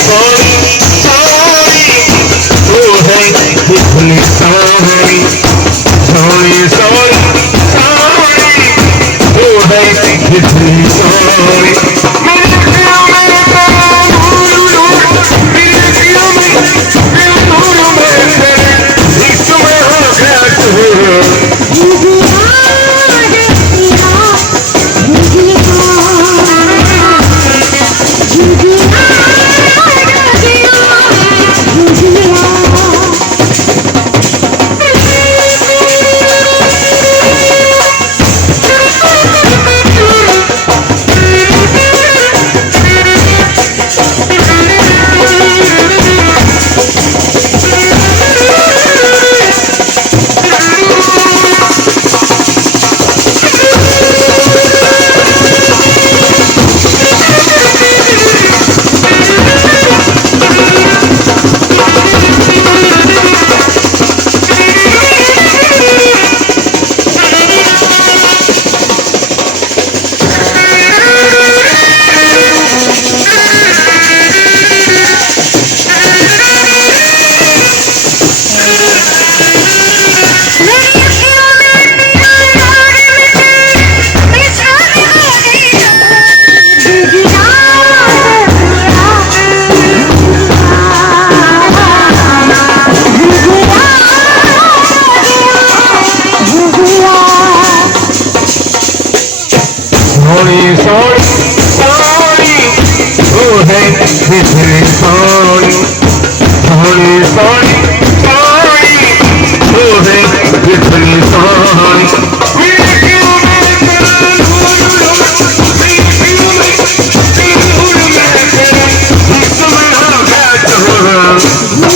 सोनी सोनी तू है कितनी सोनी सोनी सोनी सोनी तू है कितनी सोनी मेरे दिल में तेरा नूर नूर मेरे दिल में तेरा नूर में तेरे इसमें हो गया तू सोनी सोनी सोनी तू है कितनी सोनी सोनी सोनी सोनी तू है कितनी सोनी मेरे दिल में तेरा नूर नूर मेरे दिल में तेरा नूर में तेरे इसमें हो गया तू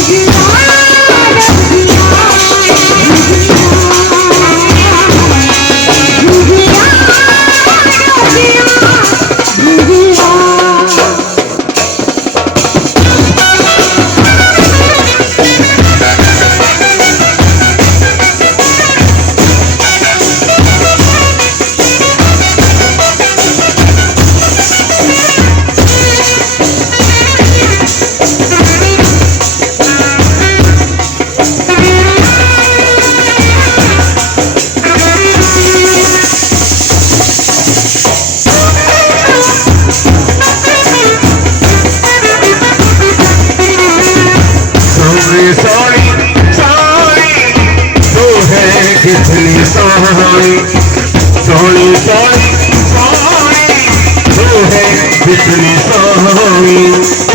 सोनी सोनी तू है कितनी सोनी सोनी सोनी सोनी तू है कितनी सोनी